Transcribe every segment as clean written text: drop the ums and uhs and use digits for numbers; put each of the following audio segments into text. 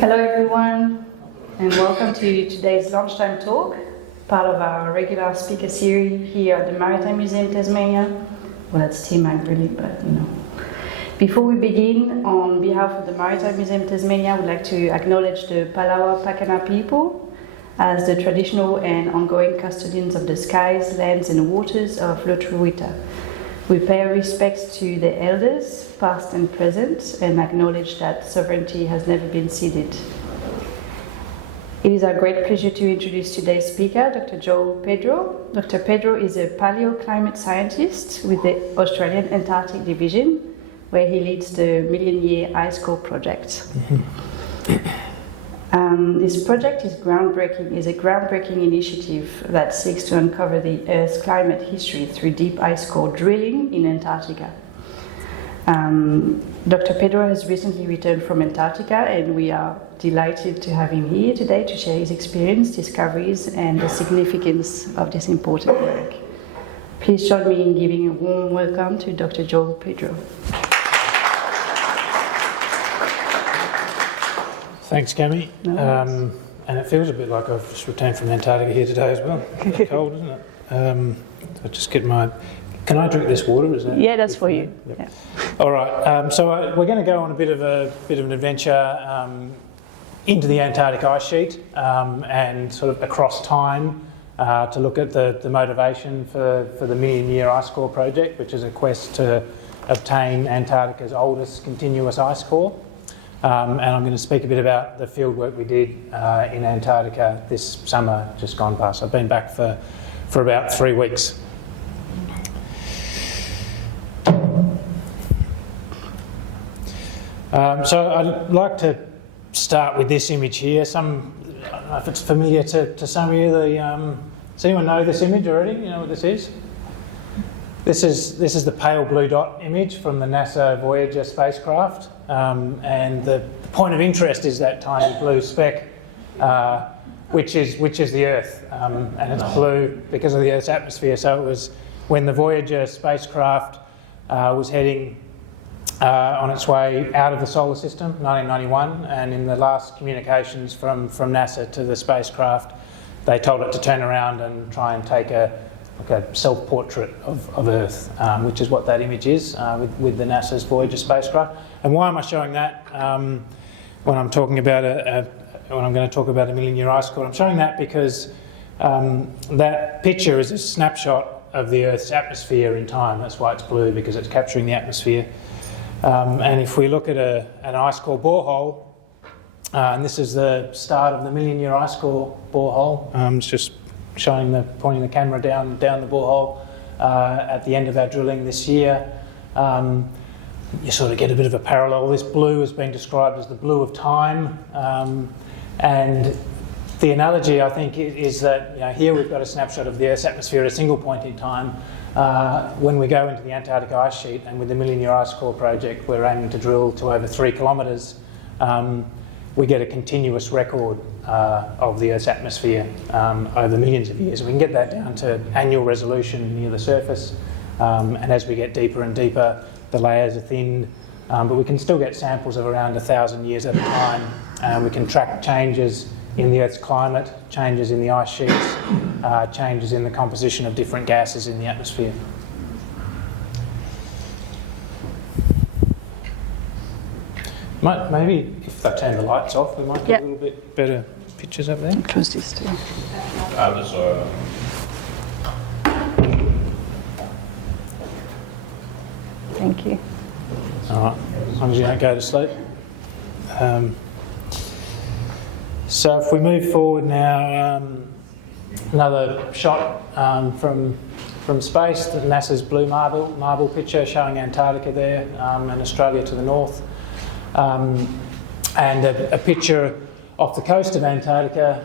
Hello everyone, and welcome to today's Lunchtime talk, part of our regular speaker series here at the Maritime Museum Tasmania. Well, it's TMAG really, but you know. Before we begin, on behalf of the Maritime Museum Tasmania, I would like to acknowledge the Palawa Pakana people as the traditional and ongoing custodians of the skies, lands and waters of Loturuita. We pay our respects to the elders, past and present, and acknowledge that sovereignty has never been ceded. It is our great pleasure to introduce today's speaker, Dr. Joel Pedro. Dr. Pedro is a paleoclimate scientist with the Australian Antarctic Division, where he leads the Million-Year Ice Core project. This project is a groundbreaking initiative that seeks to uncover the Earth's climate history through deep ice core drilling in Antarctica. Dr. Pedro has recently returned from Antarctica, and we are delighted to have him here today to share his experience, discoveries, and the significance of this important work. Please join me in giving a warm welcome to Dr. Joel Pedro. Thanks, Cami. No and it feels a bit like I've just returned from Antarctica here today as well. It's cold, isn't it? I'll just get my... Can I drink this water? Is that? Yeah, that's for you. Yep. Yeah. All right. We're going to go on a bit of an adventure into the Antarctic ice sheet and sort of across time to look at the motivation for the Million-Year Ice Core project, which is a quest to obtain Antarctica's oldest continuous ice core. And I'm going to speak a bit about the field work we did in Antarctica this summer just gone past. I've been back for about 3 weeks. So I'd like to start with this image here. I don't know if it's familiar to some of you. Does anyone know this image already? You know what this is? This is the pale blue dot image from the NASA Voyager spacecraft, and the point of interest is that tiny blue speck, which is the Earth, and it's blue because of the Earth's atmosphere. So it was when the Voyager spacecraft was heading on its way out of the solar system, 1991, and in the last communications from NASA to the spacecraft, they told it to turn around and try and take a self-portrait of Earth, which is what that image is with the NASA's Voyager spacecraft. And why am I showing that when I'm talking about when I'm going to talk about a million-year ice core? I'm showing that because that picture is a snapshot of the Earth's atmosphere in time. That's why it's blue, because it's capturing the atmosphere. And if we look at an ice core borehole, and this is the start of the million-year ice core borehole. It's just pointing the camera down the borehole at the end of our drilling this year. You sort of get a bit of a parallel. This blue has been described as the blue of time, and the analogy, I think, is that here we've got a snapshot of the Earth's atmosphere at a single point in time. When we go into the Antarctic ice sheet, and with the Million-Year Ice Core project, we're aiming to drill to over 3 kilometres. We get a continuous record of the Earth's atmosphere over millions of years. We can get that down to annual resolution near the surface, and as we get deeper and deeper, the layers are thinned, but we can still get samples of around 1,000 years at a time, and we can track changes in the Earth's climate, changes in the ice sheets, changes in the composition of different gases in the atmosphere. Maybe if I turn the lights off, we might get a little bit better pictures up there. Close this too. Thank you. All right, as long as you don't go to sleep. So if we move forward now, another shot from space, the NASA's blue marble picture showing Antarctica there and Australia to the north. And a picture off the coast of Antarctica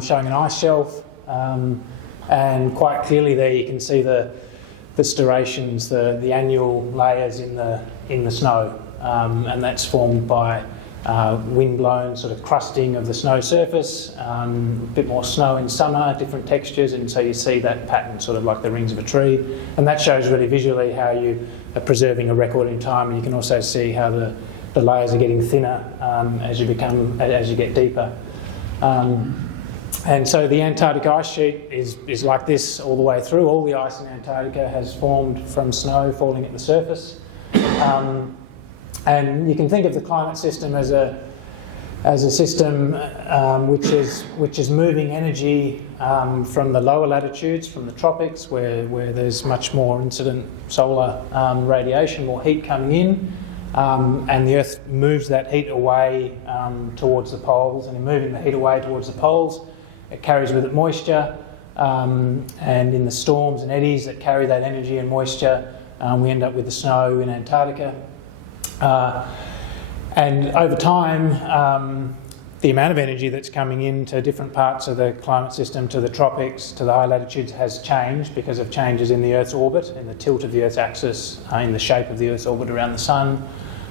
showing an ice shelf, and quite clearly there you can see the striations, the annual layers in the snow, and that's formed by wind-blown sort of crusting of the snow surface, a bit more snow in summer, different textures, and so you see that pattern sort of like the rings of a tree, and that shows really visually how you are preserving a record in time, and you can also see how the layers are getting thinner as you get deeper. And so the Antarctic ice sheet is like this all the way through. All the ice in Antarctica has formed from snow falling at the surface. And you can think of the climate system as a system which is moving energy from the lower latitudes, from the tropics, where there's much more incident solar radiation, more heat coming in, and the Earth moves that heat away towards the poles. And in moving the heat away towards the poles, it carries with it moisture, and in the storms and eddies that carry that energy and moisture, we end up with the snow in Antarctica. And over time, the amount of energy that's coming into different parts of the climate system, to the tropics, to the high latitudes, has changed because of changes in the Earth's orbit, in the tilt of the Earth's axis, in the shape of the Earth's orbit around the Sun.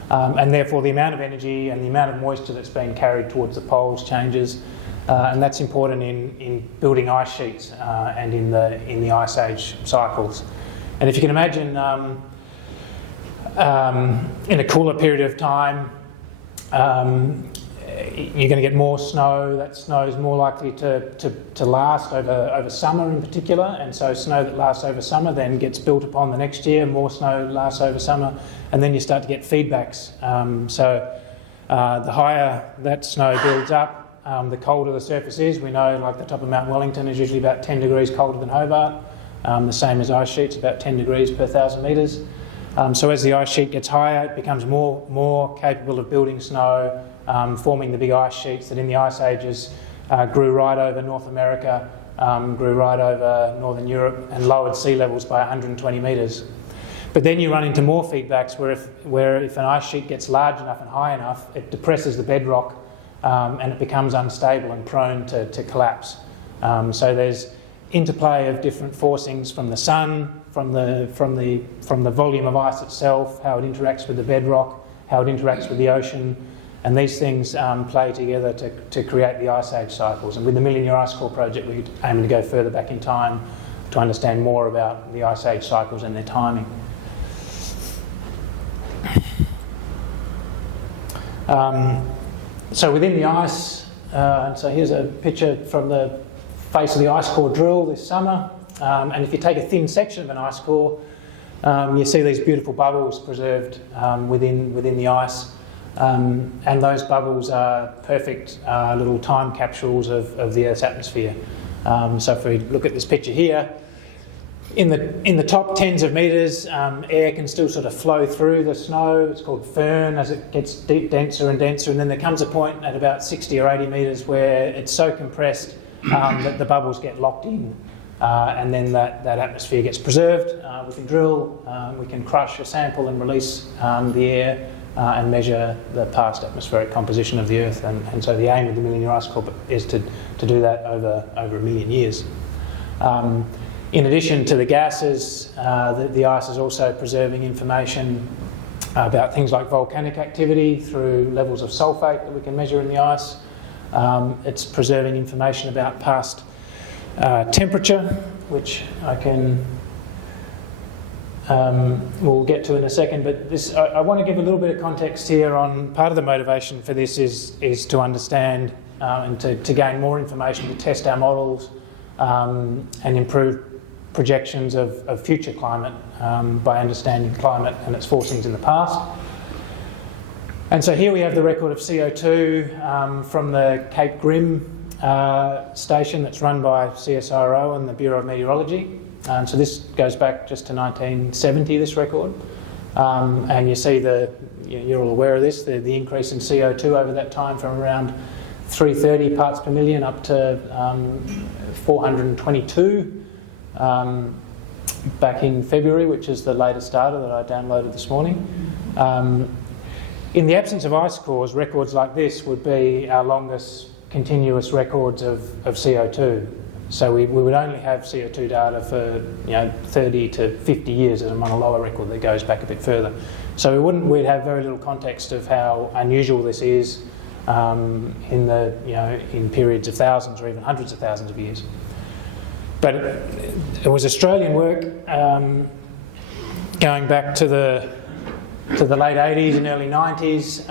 And therefore the amount of energy and the amount of moisture that's being carried towards the poles changes. And that's important in building ice sheets and in the ice age cycles. And if you can imagine, in a cooler period of time, you're going to get more snow. That snow is more likely to last over summer in particular, and so snow that lasts over summer then gets built upon the next year. More snow lasts over summer, and then you start to get feedbacks. The higher that snow builds up, the colder the surface is. We know, like the top of Mount Wellington is usually about 10 degrees colder than Hobart. The same as ice sheets, about 10 degrees per 1,000 metres. So as the ice sheet gets higher, it becomes more capable of building snow, forming the big ice sheets that in the ice ages grew right over North America, grew right over Northern Europe, and lowered sea levels by 120 metres. But then you run into more feedbacks where if an ice sheet gets large enough and high enough, it depresses the bedrock and it becomes unstable and prone to collapse. So there's interplay of different forcings from the sun, from the volume of ice itself, how it interacts with the bedrock, how it interacts with the ocean, and these things play together to create the ice age cycles. And with the Million Year Ice Core project, we're aiming to go further back in time to understand more about the ice age cycles and their timing. So within the ice, so here's a picture from the face of the ice core drill this summer. And if you take a thin section of an ice core, you see these beautiful bubbles preserved within the ice. And those bubbles are perfect little time capsules of the Earth's atmosphere. So if we look at this picture here, in the top tens of metres, air can still sort of flow through the snow. It's called firn as it gets denser and denser. And then there comes a point at about 60 or 80 metres where it's so compressed that the bubbles get locked in. And then that atmosphere gets preserved. We can drill, we can crush a sample and release the air and measure the past atmospheric composition of the Earth. And so the aim of the Million Year Ice Core is to do that over 1 million years. In addition to the gases, the ice is also preserving information about things like volcanic activity through levels of sulfate that we can measure in the ice. It's preserving information about past temperature, which we'll get to in a second, but I want to give a little bit of context here on part of the motivation for this is to understand and to gain more information to test our models and improve projections of future climate by understanding climate and its forcings in the past. And so here we have the record of CO2 from the Cape Grim station that's run by CSIRO and the Bureau of Meteorology. So this goes back just to 1970, this record. And you see you're all aware of this, the increase in CO2 over that time from around 330 parts per million up to 422 back in February, which is the latest data that I downloaded this morning. In the absence of ice cores, records like this would be our longest continuous records of CO2. So we would only have CO2 data for 30 to 50 years as I'm on a lower record that goes back a bit further. So we'd have very little context of how unusual this is in periods of thousands or even hundreds of thousands of years. But it was Australian work going back to the to the late 80s and early 90s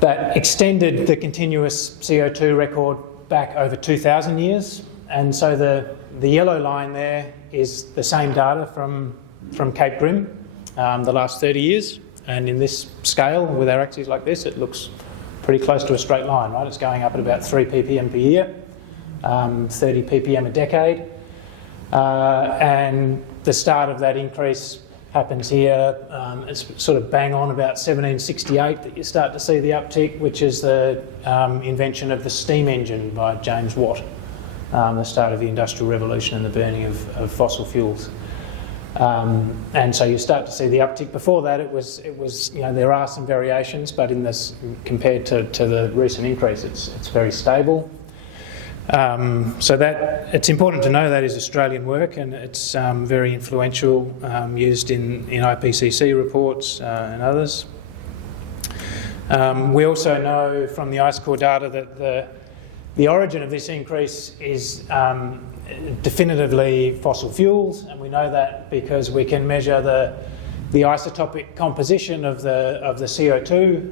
that extended the continuous CO2 record back over 2,000 years. And so the yellow line there is the same data from Cape Grim, the last 30 years. And in this scale, with our axes like this, it looks pretty close to a straight line, right? It's going up at about 3 ppm per year, 30 ppm a decade. And the start of that increase happens here. It's sort of bang on about 1768 that you start to see the uptick, which is the invention of the steam engine by James Watt, the start of the Industrial Revolution and the burning of fossil fuels. And so you start to see the uptick. Before that, it was there are some variations, but in this, compared to the recent increase, it's very stable. So that it's important to know that is Australian work, and it's very influential, used in IPCC reports and others. We also know from the ice core data that the origin of this increase is definitively fossil fuels, and we know that because we can measure the isotopic composition of the CO2,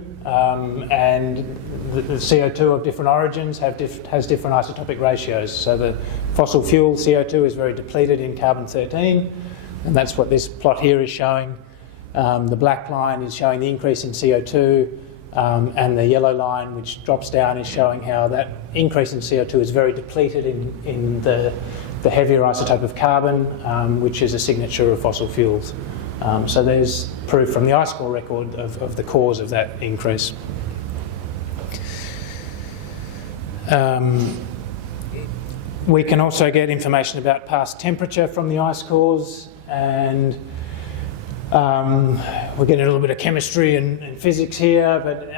and the CO2 of different origins has different isotopic ratios. So the fossil fuel CO2 is very depleted in carbon-13, and that's what this plot here is showing. The black line is showing the increase in CO2, and the yellow line, which drops down, is showing how that increase in CO2 is very depleted in the heavier isotope of carbon, which is a signature of fossil fuels. So there's proof from the ice core record of the cause of that increase. We can also get information about past temperature from the ice cores, and we're getting a little bit of chemistry and physics here, but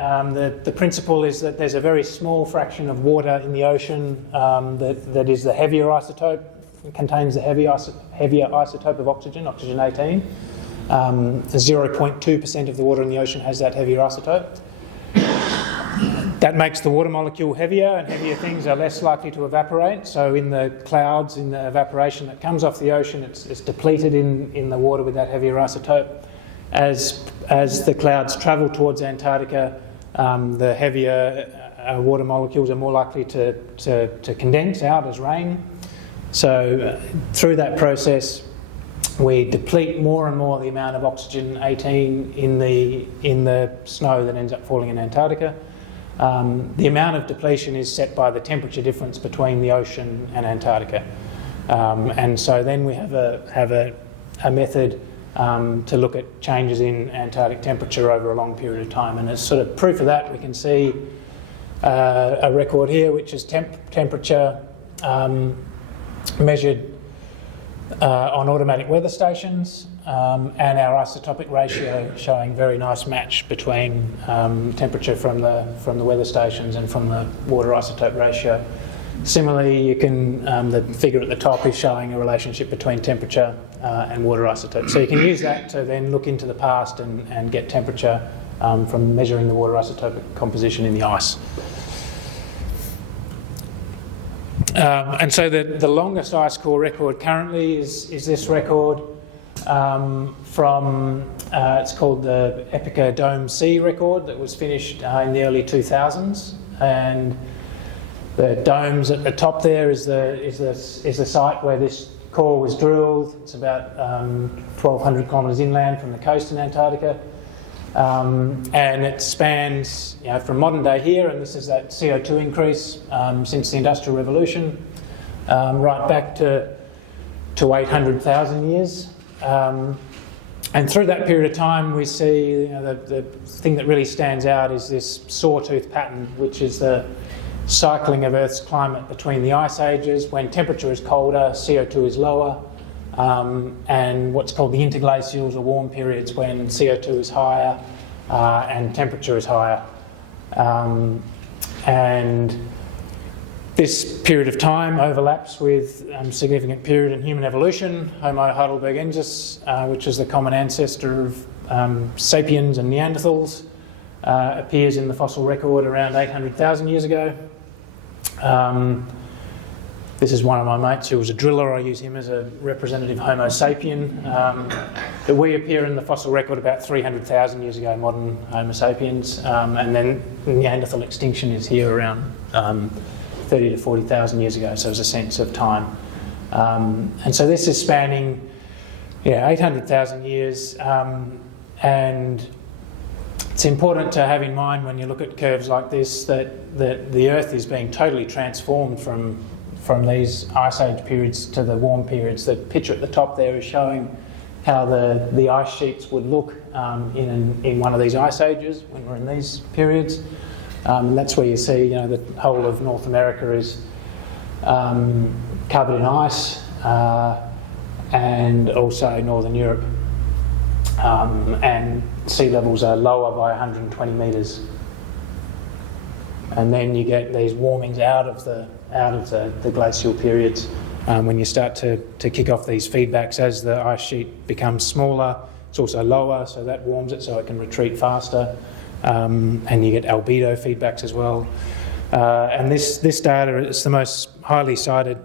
the principle is that there's a very small fraction of water in the ocean that is the heavier isotope. It contains the heavier isotope of oxygen, oxygen 18. 0.2% of the water in the ocean has that heavier isotope. That makes the water molecule heavier, and heavier things are less likely to evaporate. So in the clouds, in the evaporation that comes off the ocean, it's depleted in the water with that heavier isotope. As the clouds travel towards Antarctica, the heavier water molecules are more likely to condense out as rain. So through that process, we deplete more and more the amount of oxygen 18 in the snow that ends up falling in Antarctica. The amount of depletion is set by the temperature difference between the ocean and Antarctica, and so then we have a method to look at changes in Antarctic temperature over a long period of time. And as sort of proof of that, we can see a record here, which is temperature measured on automatic weather stations, and our isotopic ratio showing very nice match between temperature from the weather stations and from the water isotope ratio. Similarly, you can the figure at the top is showing a relationship between temperature and water isotope. So you can use that to then look into the past and get temperature from measuring the water isotopic composition in the ice. And so the longest ice core record currently is this record from, it's called the Epica Dome C record, that was finished in the early 2000s. And the domes at the top there is the site where this core was drilled. It's about 1,200 kilometres inland from the coast in Antarctica. And it spans, from modern day here, and this is that CO2 increase since the Industrial Revolution, right back to 800,000 years. And through that period of time, we see the thing that really stands out is this sawtooth pattern, which is the cycling of Earth's climate between the ice ages. When temperature is colder, CO2 is lower. And what's called the interglacials, or warm periods, when CO2 is higher and temperature is higher. And this period of time overlaps with a significant period in human evolution. Homo heidelbergensis, which is the common ancestor of sapiens and Neanderthals, appears in the fossil record around 800,000 years ago. This is one of my mates who was a driller. I use him as a representative Homo sapien. But we appear in the fossil record about 300,000 years ago, modern Homo sapiens, and then Neanderthal extinction is here around 30 to 40,000 years ago, so there's a sense of time. And so this is spanning 800,000 years, and it's important to have in mind when you look at curves like this that the Earth is being totally transformed from these ice age periods to the warm periods. The picture at the top there is showing how the ice sheets would look in one of these ice ages when we're in these periods. And that's where you see, the whole of North America is covered in ice, and also Northern Europe. And sea levels are lower by 120 metres. And then you get these warmings out of the glacial periods when you start to kick off these feedbacks. As the ice sheet becomes smaller, it's also lower, so that warms it so it can retreat faster. And you get albedo feedbacks as well. And this data is the most highly cited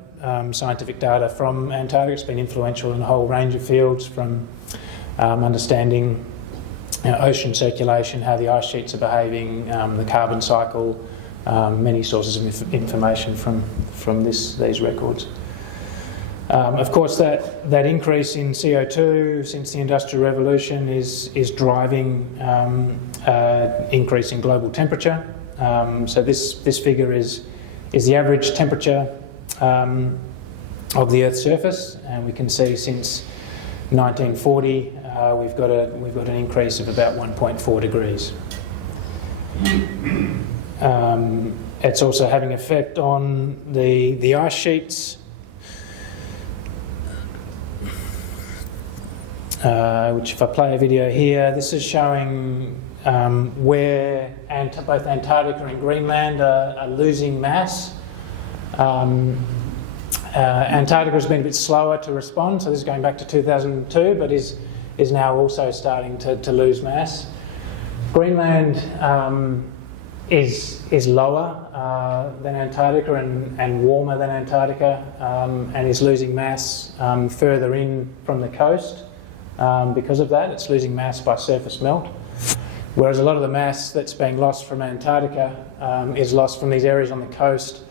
scientific data from Antarctica. It's been influential in a whole range of fields, from understanding ocean circulation, how the ice sheets are behaving, the carbon cycle, many sources of information from these records. Of course, that increase in CO2 since the Industrial Revolution is driving increase in global temperature. So this figure is the average temperature of the Earth's surface, and we can see since 1940 we've got an increase of about 1.4 degrees. It's also having effect on the ice sheets, which, if I play a video here, this is showing where both Antarctica and Greenland are losing mass. Antarctica has been a bit slower to respond, so this is going back to 2002, but is now also starting to lose mass. Greenland is lower than Antarctica and warmer than Antarctica, and is losing mass further in from the coast. Because of that, it's losing mass by surface melt. Whereas a lot of the mass that's being lost from Antarctica is lost from these areas on the coast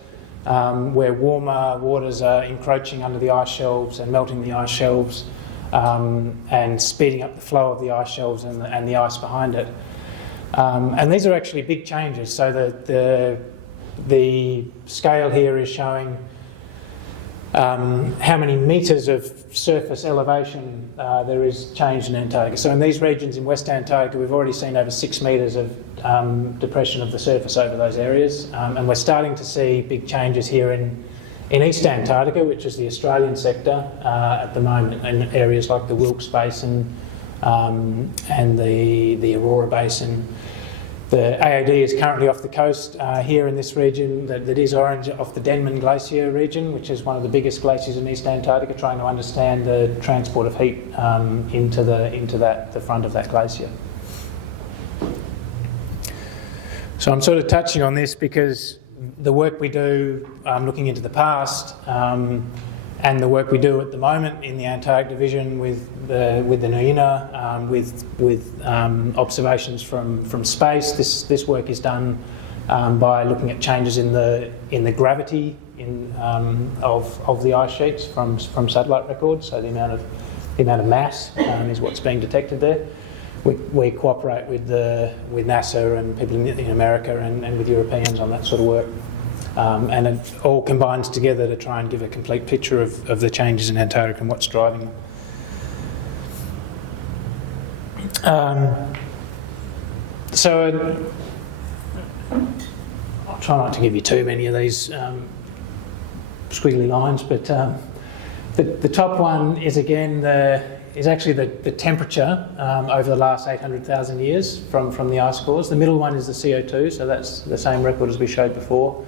where warmer waters are encroaching under the ice shelves and melting the ice shelves and speeding up the flow of the ice shelves and the ice behind it. And these are actually big changes. So the scale here is showing how many metres of surface elevation there is changed in Antarctica. So in these regions in West Antarctica, we've already seen over 6 metres of depression of the surface over those areas, and we're starting to see big changes here in East Antarctica, which is the Australian sector at the moment, in areas like the Wilkes Basin and the Aurora Basin. The AAD is currently off the coast here in this region that is orange, off the Denman Glacier region, which is one of the biggest glaciers in East Antarctica, trying to understand the transport of heat into the front of that glacier. So I'm sort of touching on this because the work we do looking into the past and the work we do at the moment in the Antarctic Division with the NUINA, with observations from space. This work is done by looking at changes in the gravity of the ice sheets from satellite records. So the amount of mass is what's being detected there. We cooperate with NASA and people in America and with Europeans on that sort of work. And it all combines together to try and give a complete picture of the changes in Antarctica and what's driving them. So I'll try not to give you too many of these squiggly lines, but the top one is again actually the temperature over the last 800,000 years from the ice cores. The middle one is the CO2, so that's the same record as we showed before.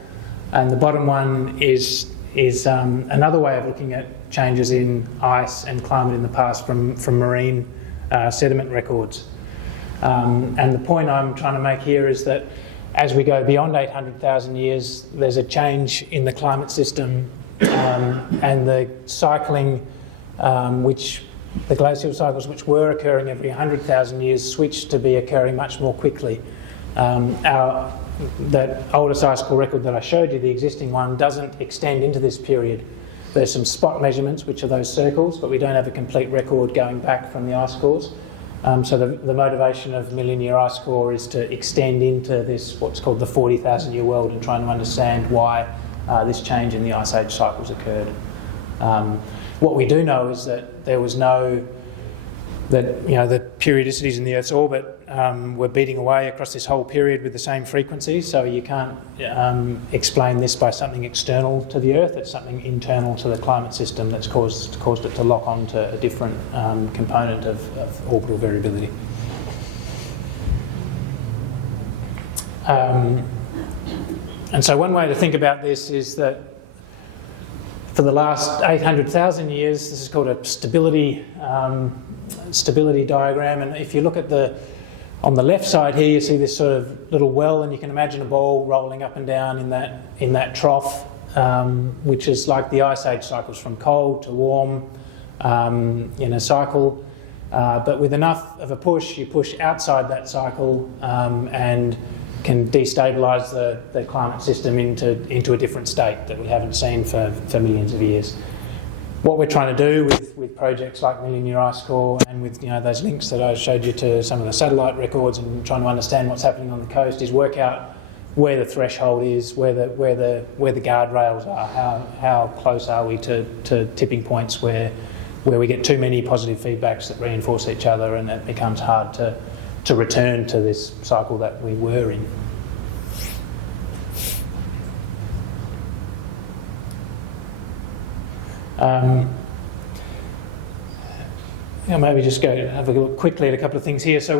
And the bottom one is another way of looking at changes in ice and climate in the past from marine sediment records. And the point I'm trying to make here is that as we go beyond 800,000 years, there's a change in the climate system and the cycling, which the glacial cycles which were occurring every 100,000 years switched to be occurring much more quickly. That oldest ice core record that I showed you, the existing one, doesn't extend into this period. There's some spot measurements, which are those circles, but we don't have a complete record going back from the ice cores. So the motivation of million-year ice core is to extend into this, what's called the 40,000-year world, and trying to understand why this change in the ice age cycles occurred. What we do know is that there was the periodicities in the Earth's orbit were beating away across this whole period with the same frequency, so you can't explain this by something external to the Earth. It's something internal to the climate system that's caused it to lock on to a different component of orbital variability. And so one way to think about this is that for the last 800,000 years, this is called a stability diagram, and if you look at on the left side here, you see this sort of little well, and you can imagine a ball rolling up and down in that trough, which is like the ice age cycles from cold to warm in a cycle. But with enough of a push, you push outside that cycle and can destabilise the climate system into a different state that we haven't seen for millions of years. What we're trying to do with projects like Million Year Ice Core and with those links that I showed you to some of the satellite records and trying to understand what's happening on the coast is work out where the threshold is, where the guardrails are, how close are we to tipping points where we get too many positive feedbacks that reinforce each other, and it becomes hard to return to this cycle that we were in. Maybe just go have a look quickly at a couple of things here. So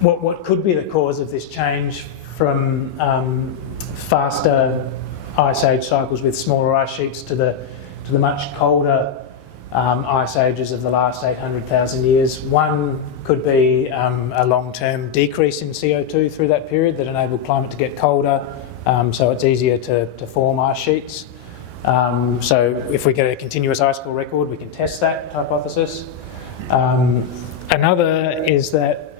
what could be the cause of this change from faster ice age cycles with smaller ice sheets to the much colder ice ages of the last 800,000 years? One could be a long-term decrease in CO2 through that period that enabled climate to get colder, so it's easier to form ice sheets. So if we get a continuous ice core record, we can test that hypothesis. Another is that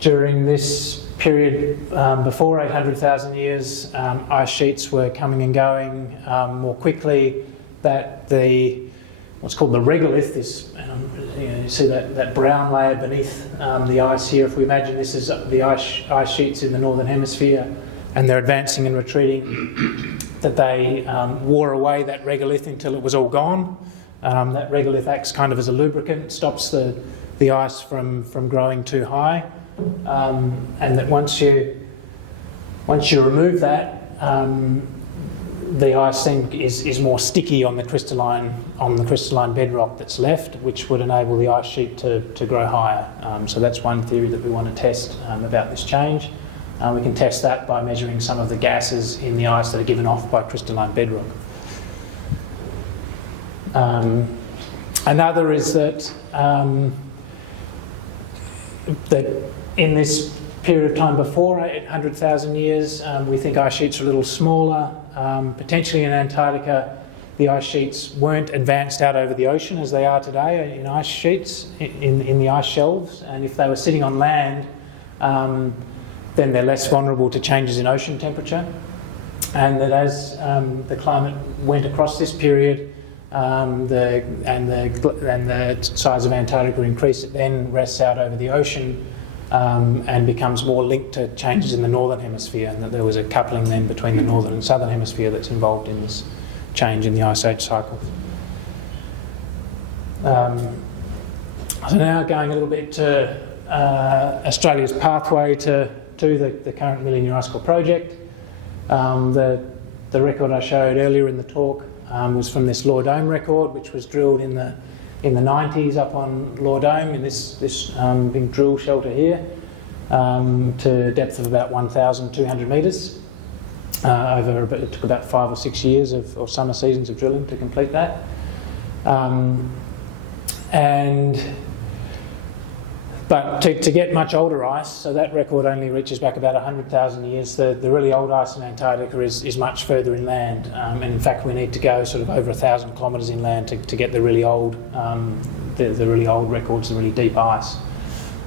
during this period before 800,000 years, ice sheets were coming and going more quickly, that what's called the regolith, you see that brown layer beneath the ice here. If we imagine this is the ice sheets in the northern hemisphere and they're advancing and retreating, that they wore away that regolith until it was all gone. That regolith acts kind of as a lubricant, stops the ice from growing too high, and that once you remove that, the ice then is more sticky on the crystalline bedrock that's left, which would enable the ice sheet to grow higher. So that's one theory that we want to test about this change. We can test that by measuring some of the gases in the ice that are given off by crystalline bedrock. Another is that in this period of time before 800,000 years, we think ice sheets are a little smaller. Potentially in Antarctica, the ice sheets weren't advanced out over the ocean as they are today in ice sheets, in the ice shelves, and if they were sitting on land, then they're less vulnerable to changes in ocean temperature, and that as the climate went across this period, the size of Antarctica increased, it then rests out over the ocean and becomes more linked to changes in the northern hemisphere, and that there was a coupling then between the northern and southern hemisphere that's involved in this change in the ice age cycle. So now going a little bit to Australia's pathway to the current Million Year Ice Core project. The record I showed earlier in the talk was from this Law Dome record, which was drilled in the 90s up on Law Dome in this big drill shelter here, to a depth of about 1,200 metres. It took about 5 or 6 years or summer seasons of drilling to complete that. And But to get much older ice, so that record only reaches back about 100,000 years. The really old ice in Antarctica is much further inland, and in fact we need to go sort of over 1,000 kilometres inland to get the really old, the really old records, the really deep ice.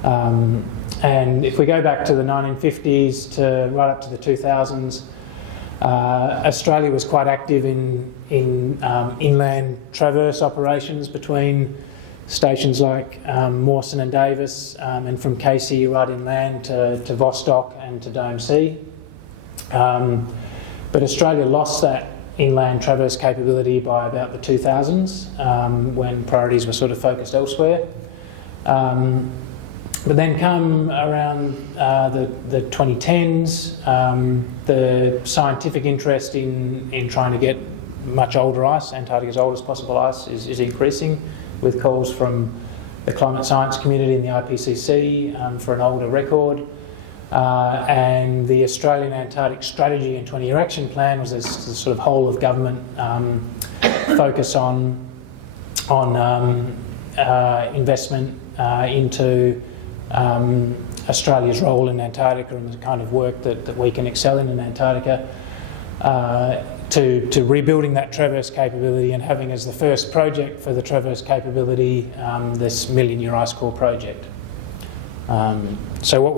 And if we go back to the 1950s to right up to the 2000s, Australia was quite active in inland traverse operations between stations like Mawson and Davis, and from Casey right inland to Vostok and to Dome Sea. But Australia lost that inland traverse capability by about the 2000s, when priorities were sort of focused elsewhere. But then come around the 2010s, the scientific interest in trying to get much older ice, Antarctica's oldest possible ice, is increasing, with calls from the climate science community and the IPCC for an older record. And the Australian Antarctic Strategy and 20-year action plan was this sort of whole of government focus on investment into Australia's role in Antarctica and the kind of work that we can excel in Antarctica, to rebuilding that traverse capability and having as the first project for the traverse capability this million-year ice core project. So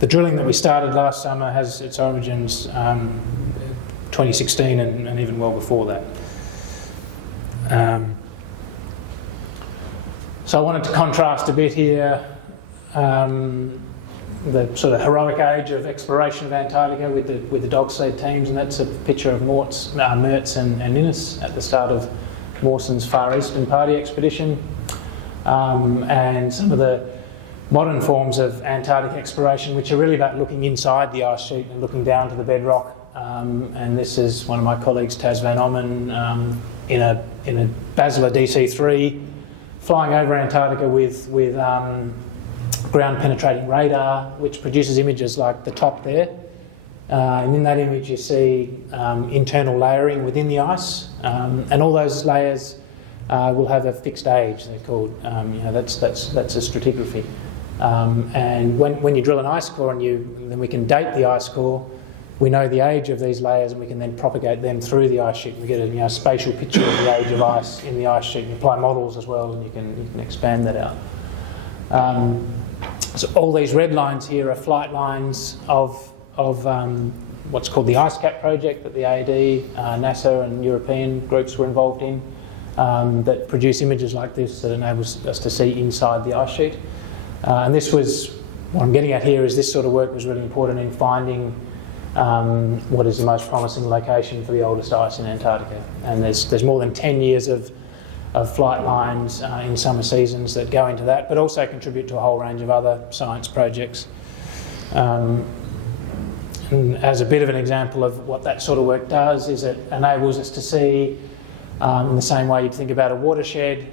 the drilling that we started last summer has its origins 2016 and even well before that. So I wanted to contrast a bit here the sort of heroic age of exploration of Antarctica with the dog sled teams, and that's a picture of Mertz and Innes at the start of Mawson's Far Eastern Party expedition, and some of the modern forms of Antarctic exploration, which are really about looking inside the ice sheet and looking down to the bedrock. And this is one of my colleagues, Tas van Ommen, in a Basler DC-3, flying over Antarctica with ground penetrating radar, which produces images like the top there. And in that image you see internal layering within the ice, and all those layers will have a fixed age. They're called, that's a stratigraphy. And when you drill an ice core then we can date the ice core, we know the age of these layers, and we can then propagate them through the ice sheet. We get a spatial picture of the age of ice in the ice sheet. You apply models as well, and you can expand that out. So all these red lines here are flight lines of what's called the Ice Cap project that the AD, NASA and European groups were involved in, that produce images like this that enables us to see inside the ice sheet. And this was, what I'm getting at here is this sort of work was really important in finding what is the most promising location for the oldest ice in Antarctica. And there's more than 10 years of flight lines in summer seasons that go into that, but also contribute to a whole range of other science projects. And as a bit of an example of what that sort of work does is it enables us to see, in the same way you'd think about a watershed,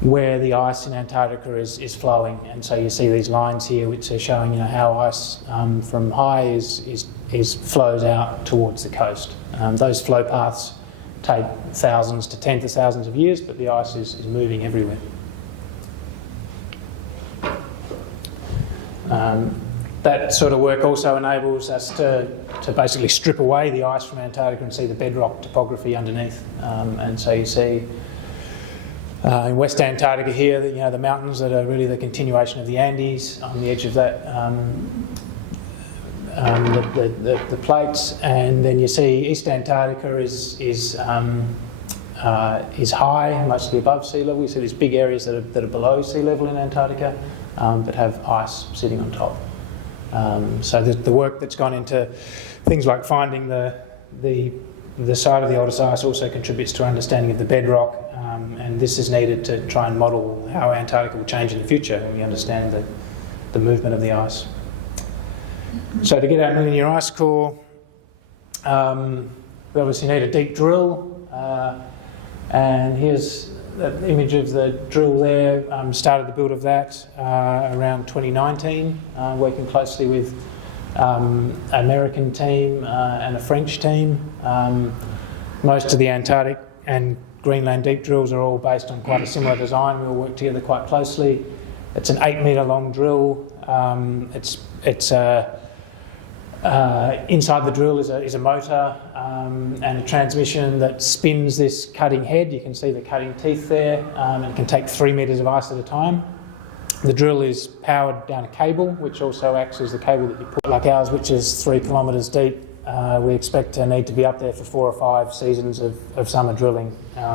where the ice in Antarctica is flowing. And so you see these lines here which are showing how ice from high flows out towards the coast. Those flow paths take thousands to tens of thousands of years, but the ice is moving everywhere. That sort of work also enables us to basically strip away the ice from Antarctica and see the bedrock topography underneath. And so you see in West Antarctica here, the mountains that are really the continuation of the Andes on the edge of that, the plates, and then you see East Antarctica is high, mostly above sea level. You see these big areas that are below sea level in Antarctica, that have ice sitting on top. So the work that's gone into things like finding the site of the oldest ice also contributes to our understanding of the bedrock, and this is needed to try and model how Antarctica will change in the future when we understand the movement of the ice. So to get our million-year ice core, we obviously need a deep drill, and here's the image of the drill there. Started the build of that around 2019, working closely with an American team and a French team. Most of the Antarctic and Greenland deep drills are all based on quite a similar design. We all work together quite closely. It's an 8 metre long drill. Inside the drill is a motor and a transmission that spins this cutting head. You can see the cutting teeth there, and it can take 3 metres of ice at a time. The drill is powered down a cable, which also acts as the cable that you put, like ours, which is 3 kilometres deep. We expect to need to be up there for 4 or 5 seasons of summer drilling,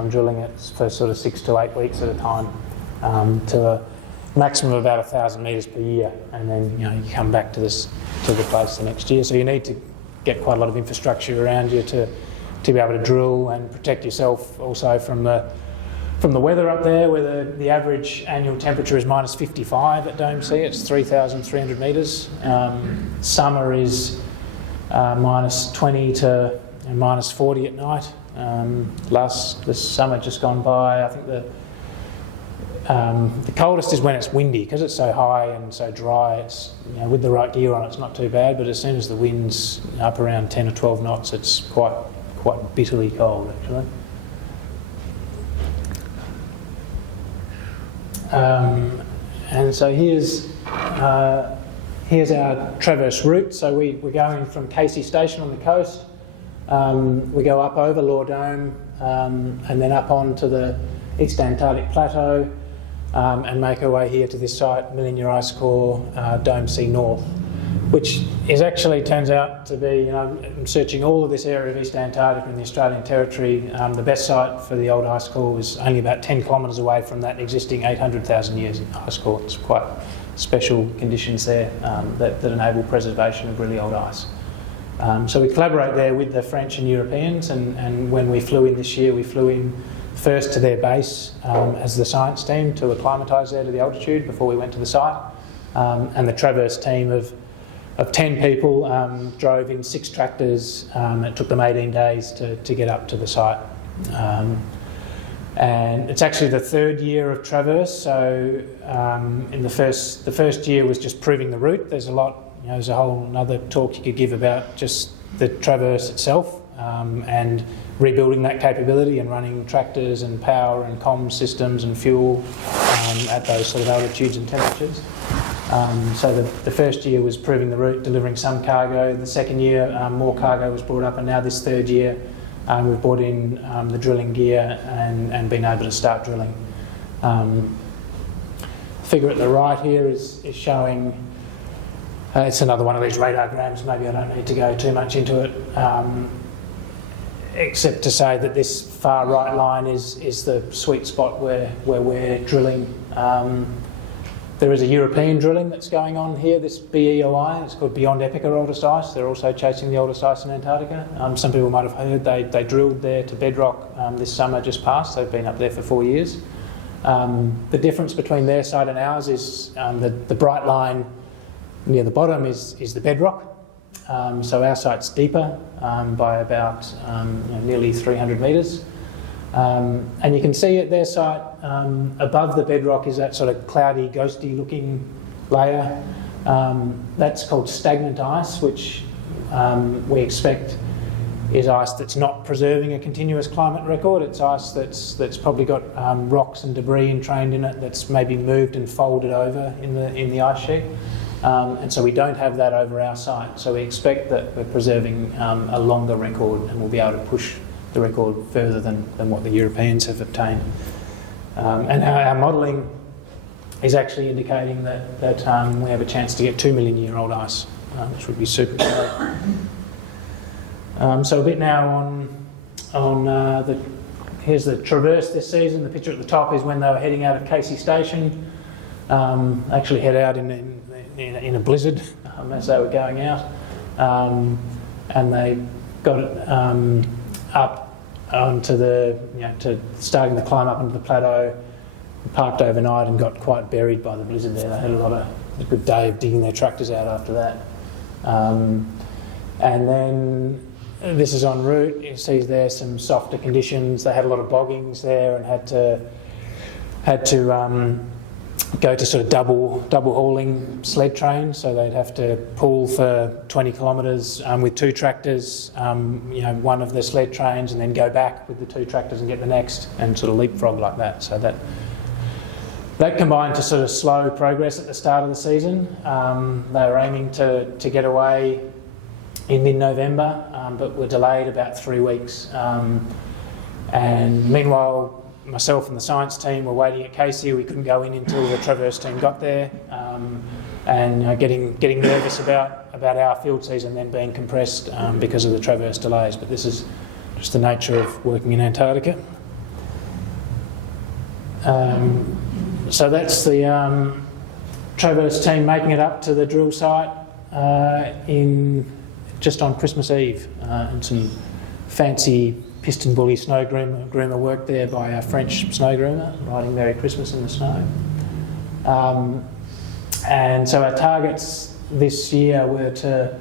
drilling it for sort of 6 to 8 weeks at a time, to a maximum of about 1,000 metres per year, and then you come back to the place the next year. So you need to get quite a lot of infrastructure around you to be able to drill and protect yourself also from the weather up there, where the average annual temperature is minus 55 at Dome C. It's 3,300 metres. Summer is minus 20 to minus 40 at night. This summer just gone by, I think the coldest is when it's windy, because it's so high and so dry. It's, with the right gear on, it's not too bad. But as soon as the wind's up around 10 or 12 knots, it's quite bitterly cold actually. And so here's our traverse route. So we're going from Casey Station on the coast. We go up over Lower Dome and then up onto the East Antarctic Plateau, and make our way here to this site, Millennium Ice Core, Dome C North, which actually turns out to be, I'm searching all of this area of East Antarctica and the Australian territory. The best site for the old ice core was only about 10 kilometres away from that existing 800,000 years ice core. It's quite special conditions there that enable preservation of really old ice. So we collaborate there with the French and Europeans, and when we flew in this year, we flew in first to their base as the science team to acclimatise there to the altitude before we went to the site. And the Traverse team of 10 people drove in 6 tractors. It took them 18 days to get up to the site. And it's actually the 3rd year of Traverse, so in the first year was just proving the route. There's a whole another talk you could give about just the Traverse itself, and rebuilding that capability and running tractors and power and comms systems and fuel at those sort of altitudes and temperatures. So the first year was proving the route, delivering some cargo. The second year, more cargo was brought up, and now this 3rd year, we've brought in the drilling gear and been able to start drilling. The figure at the right here is showing, it's another one of these radargrams. Maybe I don't need to go too much into it, except to say that this far right line is the sweet spot where we're drilling. There is a European drilling that's going on here, this BEOI, it's called Beyond Epica Oldest Ice. They're also chasing the oldest ice in Antarctica. Some people might have heard they drilled there to bedrock this summer just past. They've been up there for 4 years. The difference between their side and ours is the bright line near the bottom is the bedrock. So our site's deeper by about nearly 300 metres. And you can see at their site, above the bedrock is that sort of cloudy, ghosty looking layer. That's called stagnant ice, which we expect is ice that's not preserving a continuous climate record. It's ice that's probably got rocks and debris entrained in it that's maybe moved and folded over in the ice sheet. And so we don't have that over our site. So we expect that we're preserving a longer record, and we'll be able to push the record further than what the Europeans have obtained. And our modelling is actually indicating that we have a chance to get 2 million year old ice, which would be super cool. So a bit now on here's the Traverse this season. The picture at the top is when they were heading out of Casey Station. Actually head out in a blizzard as they were going out, and they got it up onto to starting the climb up onto the plateau, parked overnight and got quite buried by the blizzard there. They had a good day of digging their tractors out after that. And then this is en route. You see there some softer conditions. They had a lot of boggings there and had to go to sort of double hauling sled trains, so they'd have to pull for 20 kilometres with 2 tractors, one of the sled trains, and then go back with the 2 tractors and get the next, and sort of leapfrog like that. So That combined to sort of slow progress at the start of the season. They were aiming to get away in mid-November, but were delayed about 3 weeks. And meanwhile, myself and the science team were waiting at Casey. We couldn't go in until the Traverse team got there, and getting nervous about our field season then being compressed because of the Traverse delays. But this is just the nature of working in Antarctica. So that's the Traverse team making it up to the drill site just on Christmas Eve, and some fancy piston bully snow groomer work there by our French snow groomer, writing Merry Christmas in the snow. And so our targets this year were to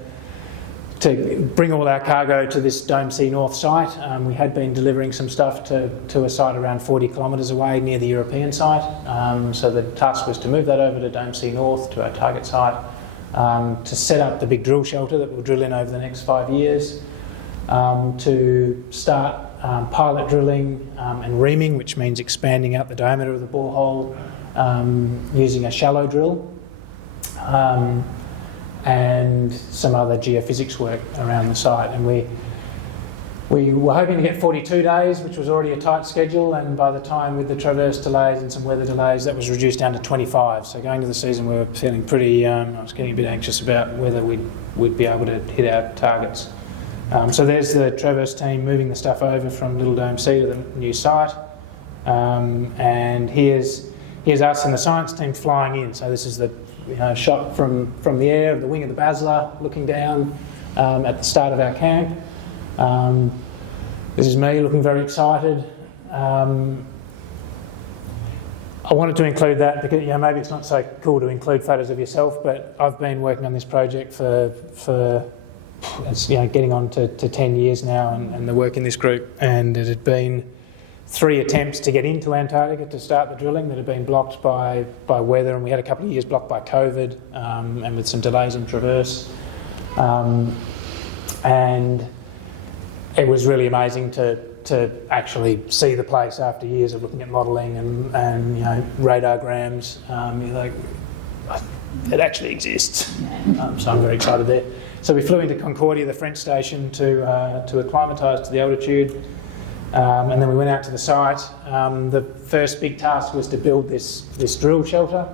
bring all our cargo to this Dome C North site. We had been delivering some stuff to a site around 40 kilometres away near the European site. So the task was to move that over to Dome C North, to our target site, to set up the big drill shelter that we'll drill in over the next 5 years, to start pilot drilling and reaming, which means expanding out the diameter of the borehole using a shallow drill, and some other geophysics work around the site. And we were hoping to get 42 days, which was already a tight schedule, and by the time, with the Traverse delays and some weather delays, that was reduced down to 25. So going to the season, we were feeling pretty, I was getting a bit anxious about whether we'd be able to hit our targets. So there's the Traverse team moving the stuff over from Little Dome C to the new site, and here's us and the science team flying in. So this is the shot from the air of the wing of the Basler, looking down at the start of our camp. This is me looking very excited. I wanted to include that because maybe it's not so cool to include photos of yourself, but I've been working on this project for it's getting on to 10 years now, and the work in this group, and it had been 3 attempts to get into Antarctica to start the drilling that had been blocked by weather, and we had a couple of years blocked by COVID, and with some delays in Traverse. And it was really amazing to actually see the place after years of looking at modelling and radar-grams. It actually exists. So I'm very excited there. So we flew into Concordia, the French station, to acclimatise to the altitude. And then we went out to the site. The first big task was to build this drill shelter.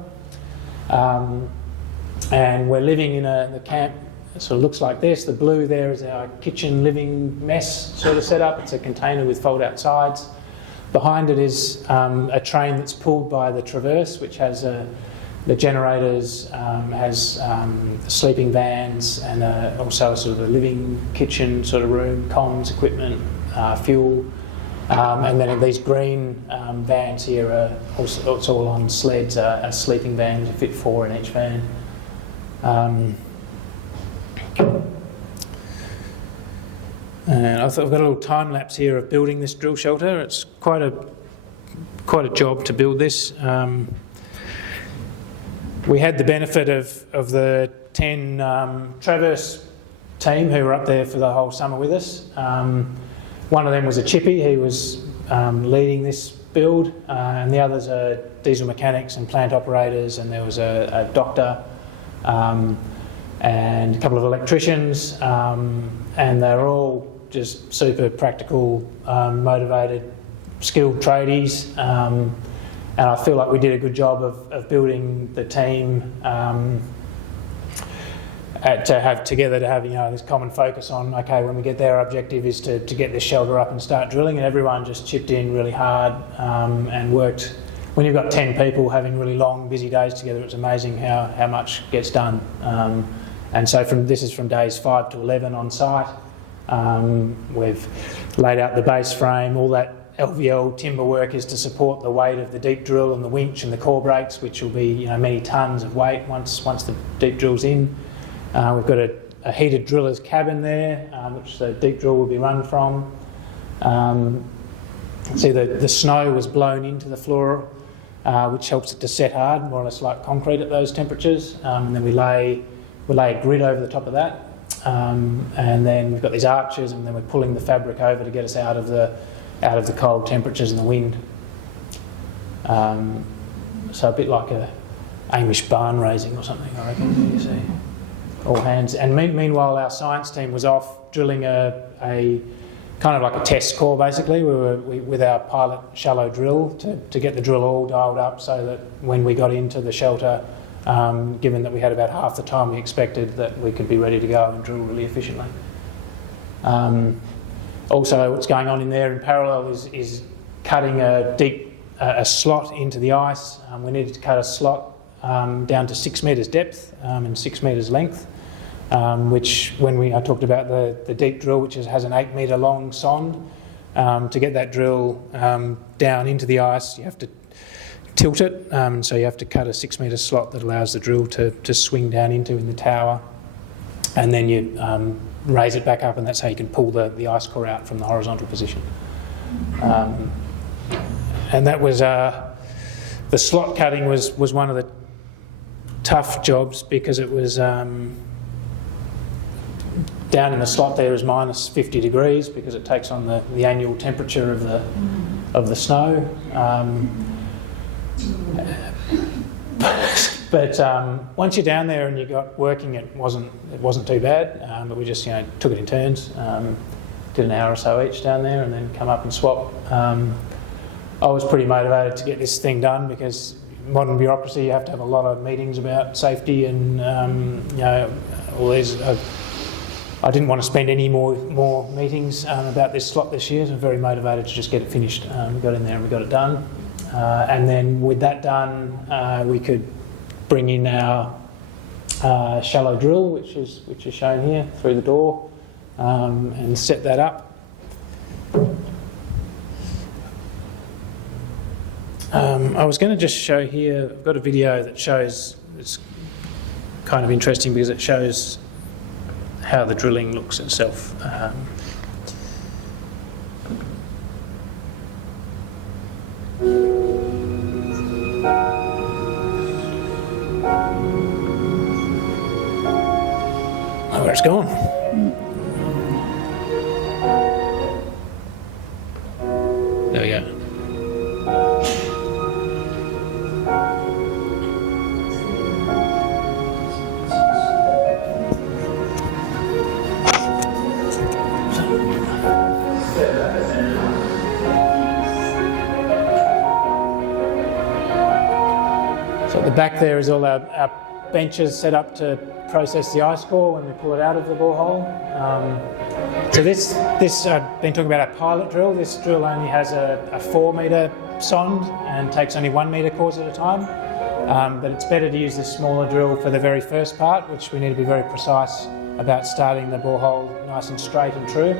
And we're living in the camp. It sort of looks like this. The blue there is our kitchen living mess sort of setup. It's a container with fold-out sides. Behind it is a train that's pulled by the Traverse, which has the generators, has the sleeping vans, and also sort of a living kitchen sort of room, comms, equipment, fuel. And then these green vans here are also, it's all on sleds, are sleeping vans, a fit 4 in each van. And I've got a little time lapse here of building this drill shelter. It's quite a job to build this. We had the benefit of the 10 Traverse team who were up there for the whole summer with us. One of them was a chippy. He was leading this build, and the others are diesel mechanics and plant operators, and there was a doctor and a couple of electricians, and they're all just super practical, motivated, skilled tradies. And I feel like we did a good job of building the team to have this common focus on, okay, when we get there, our objective is to get this shelter up and start drilling, and everyone just chipped in really hard and worked. When you've got 10 people having really long, busy days together, it's amazing how much gets done. And so this is from days 5 to 11 on site. We've laid out the base frame. All that LVL timber work is to support the weight of the deep drill and the winch and the core brakes, which will be many tonnes of weight once the deep drill's in. We've got a heated driller's cabin there, which the deep drill will be run from. See, the snow was blown into the floor, which helps it to set hard, more or less like concrete at those temperatures. And then we lay a grid over the top of that, and then we've got these arches, and then we're pulling the fabric over to get us out of the cold temperatures and the wind. So a bit like a Amish barn raising or something, I reckon, you see. All hands. And meanwhile, our science team was off drilling a kind of like a test core, basically. We were with our pilot shallow drill to get the drill all dialed up so that when we got into the shelter, given that we had about half the time we expected, that we could be ready to go and drill really efficiently. Also, what's going on in there in parallel is cutting a slot into the ice. We needed to cut a slot down to 6 metres depth and 6 metres length, which when I talked about the deep drill, which has an 8 metre long sonde, to get that drill down into the ice, you have to tilt it, so you have to cut a 6 metre slot that allows the drill to swing down into in the tower, and then you raise it back up, and that's how you can pull the ice core out from the horizontal position. And that was the slot cutting was one of the tough jobs, because it was down in the slot there is minus 50 degrees because it takes on the annual temperature of the snow. But once you're down there and you got working, it wasn't too bad. But we just took it in turns, did an hour or so each down there, and then come up and swap. I was pretty motivated to get this thing done, because modern bureaucracy, you have to have a lot of meetings about safety and all these. I didn't want to spend any more meetings about this slot this year, so I'm very motivated to just get it finished. We got in there and we got it done. And then with that done, we could bring in our shallow drill, which is shown here through the door, and set that up. I was going to just show here, I've got a video that shows, it's kind of interesting because it shows how the drilling looks itself. Oh, where it's gone. There we go. So at the back there is all our benches set up to process the ice core when we pull it out of the borehole. So this I've been talking about our pilot drill. This drill only has a 4 metre sonde and takes only 1 metre cores at a time. But it's better to use this smaller drill for the very first part, which we need to be very precise about starting the borehole nice and straight and true.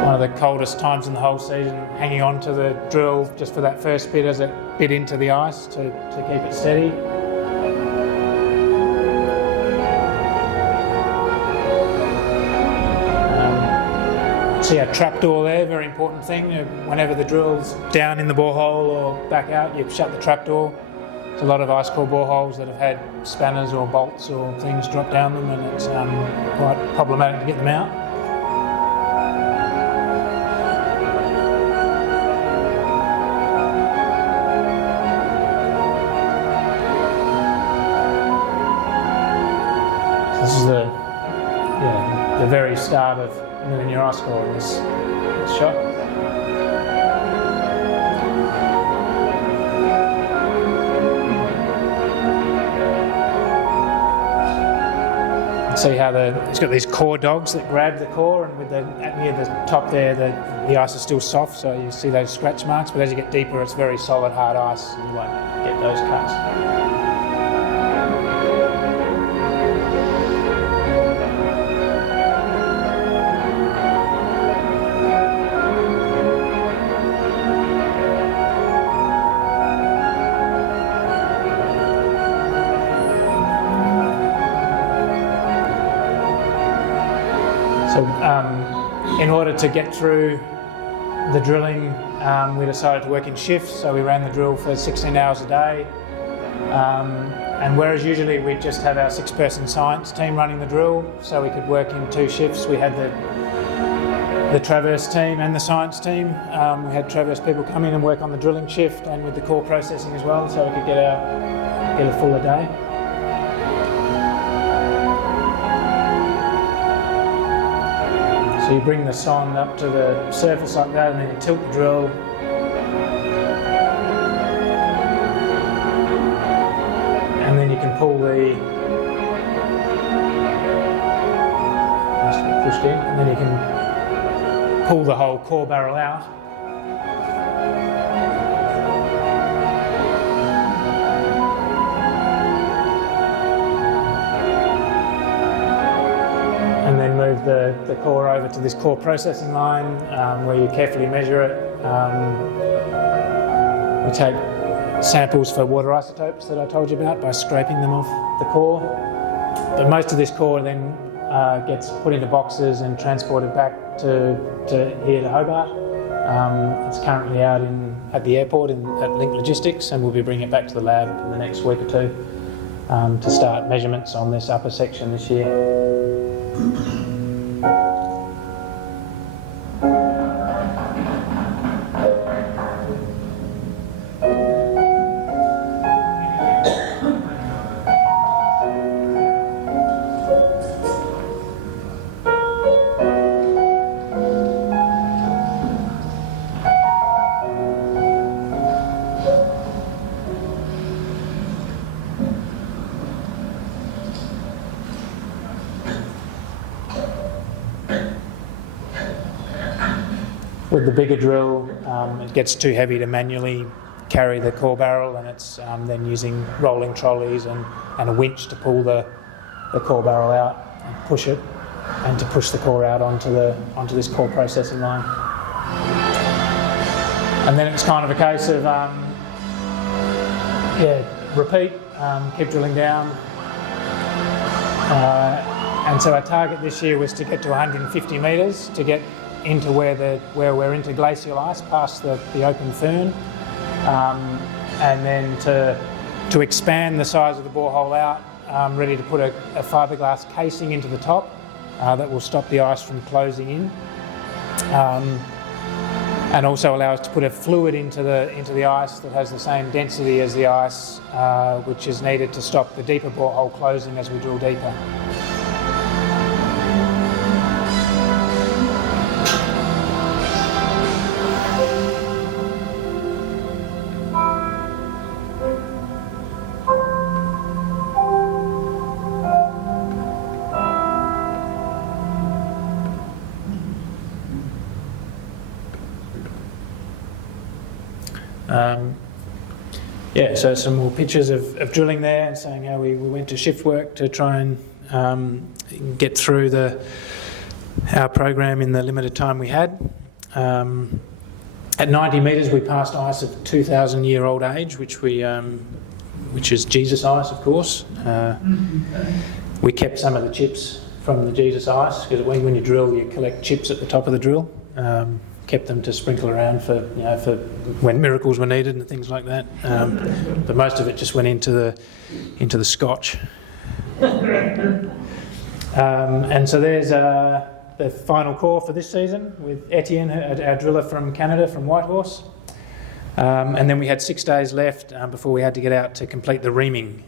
One of the coldest times in the whole season, hanging on to the drill just for that first bit as it bit into the ice to keep it steady. See our trapdoor there, very important thing. Whenever the drill's down in the borehole or back out, you shut the trapdoor. There's a lot of ice core boreholes that have had spanners or bolts or things drop down them, and it's quite problematic to get them out. This is the very start of milling your ice core in this shot. See how it's got these core dogs that grab the core, and with near the top there, the ice is still soft, so you see those scratch marks. But as you get deeper, it's very solid, hard ice, and you won't get those cuts. In order to get through the drilling, we decided to work in shifts, so we ran the drill for 16 hours a day. And whereas usually we'd just have our 6-person science team running the drill, so we could work in 2 shifts. We had the Traverse team and the science team. We had Traverse people come in and work on the drilling shift and with the core processing as well, so we could get a fuller day. So you bring the sonde up to the surface like that, and then you tilt the drill. And then you can pull pushed in, and then you can pull the whole core barrel out. And then move the core over to this core processing line where you carefully measure it. We take samples for water isotopes that I told you about by scraping them off the core. But most of this core then gets put into boxes and transported back to here to Hobart. It's currently out at the airport at Link Logistics, and we'll be bringing it back to the lab in the next week or 2 to start measurements on this upper section this year. With the bigger drill, it gets too heavy to manually carry the core barrel, and it's then using rolling trolleys and a winch to pull the core barrel out and push it, and to push the core out onto this core processing line. And then it's kind of a case of repeat, keep drilling down. And so our target this year was to get to 150 metres to get into where we're into glacial ice past the open fern, and then to expand the size of the borehole out, ready to put a fiberglass casing into the top that will stop the ice from closing in, and also allow us to put a fluid into the ice that has the same density as the ice, which is needed to stop the deeper borehole closing as we drill deeper. So some more pictures of drilling there, and saying how we went to shift work to try and get through our program in the limited time we had. At 90 metres we passed ice of 2,000-year-old age, which is Jesus ice, of course. We kept some of the chips from the Jesus ice, because when you drill you collect chips at the top of the drill. Kept them to sprinkle around for when miracles were needed and things like that. But most of it just went into the scotch. And so there's the final core for this season with Etienne, our driller from Canada, from Whitehorse. And then we had 6 days left before we had to get out to complete the reaming,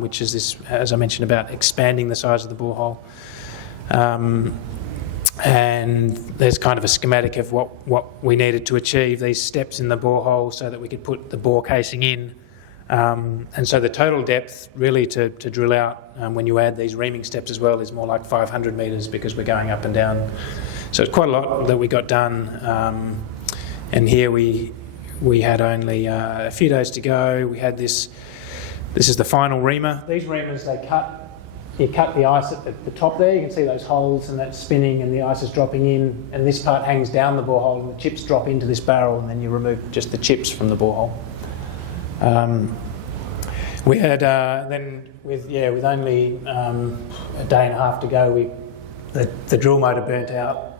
which is this, as I mentioned, about expanding the size of the borehole. And there's kind of a schematic of what we needed to achieve, these steps in the borehole, so that we could put the bore casing in. And so the total depth really to drill out, when you add these reaming steps as well, is more like 500 metres, because we're going up and down. So it's quite a lot that we got done. And here we had only a few days to go. We had this is the final reamer. These reamers, you cut the ice at the top there, you can see those holes, and that's spinning and the ice is dropping in, and this part hangs down the borehole and the chips drop into this barrel, and then you remove just the chips from the borehole. We had then with only a day and a half to go, the drill motor burnt out,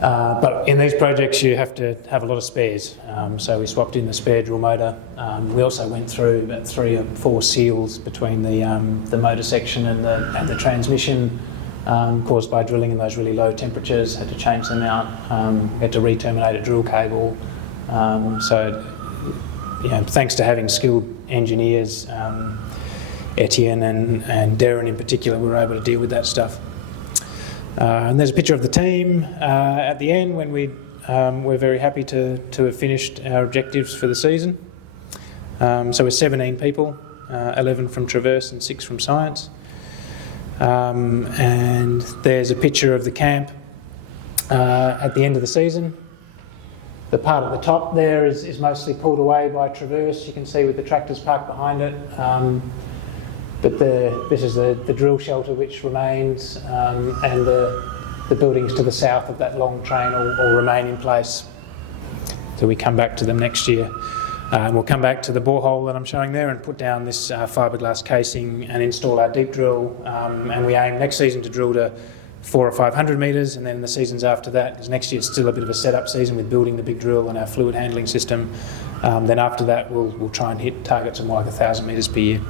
But in these projects you have to have a lot of spares, so we swapped in the spare drill motor. We also went through about 3 or 4 seals between the motor section and the transmission, caused by drilling in those really low temperatures. Had to change them out, had to re-terminate a drill cable. So, thanks to having skilled engineers, Etienne and Darren in particular, we were able to deal with that stuff. And there's a picture of the team at the end when we're very happy to have finished our objectives for the season. So we're 17 people, 11 from Traverse and 6 from Science. And there's a picture of the camp at the end of the season. The part at the top there is mostly pulled away by Traverse, you can see with the tractors parked behind it. But this is the drill shelter which remains, and the buildings to the south of that long train all remain in place. So we come back to them next year. We'll come back to the borehole that I'm showing there and put down this fiberglass casing and install our deep drill. And we aim next season to drill to 400 or 500 metres, and then in the seasons after that, because next year's still a bit of a setup season with building the big drill and our fluid handling system. Then after that, we'll try and hit targets of more like 1,000 metres per year.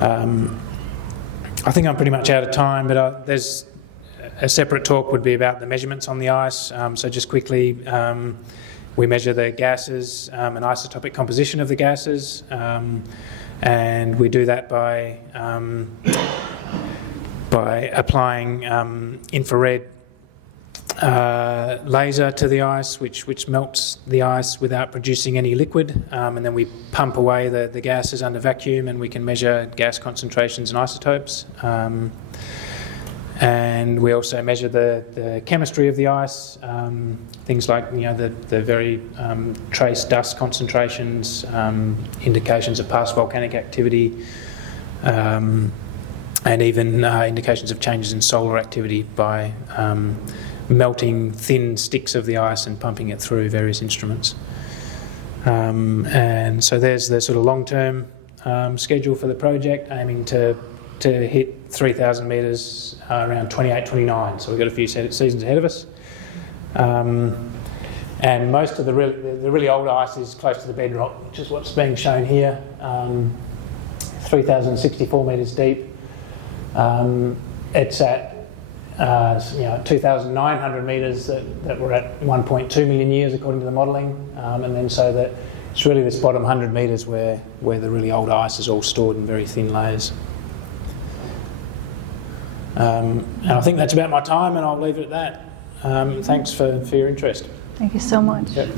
I think I'm pretty much out of time, but there's a separate talk would be about the measurements on the ice. So just quickly, we measure the gases and isotopic composition of the gases, and we do that by applying infrared laser to the ice, which melts the ice without producing any liquid, and then we pump away the gases under vacuum, and we can measure gas concentrations and isotopes. And we also measure the chemistry of the ice, things like the very trace dust concentrations, indications of past volcanic activity, and even indications of changes in solar activity by melting thin sticks of the ice and pumping it through various instruments. And so there's the sort of long-term schedule for the project, aiming to hit 3,000 metres around 28, 29. So we've got a few seasons ahead of us. And most of the really old ice is close to the bedrock, which is what's being shown here. 3,064 metres deep. It's at 2,900 metres that we're at 1.2 million years according to the modelling, and then so that it's really this bottom 100 metres where the really old ice is all stored in very thin layers. And I think that's about my time, and I'll leave it at that. Thanks for your interest. Thank you so much. Yep.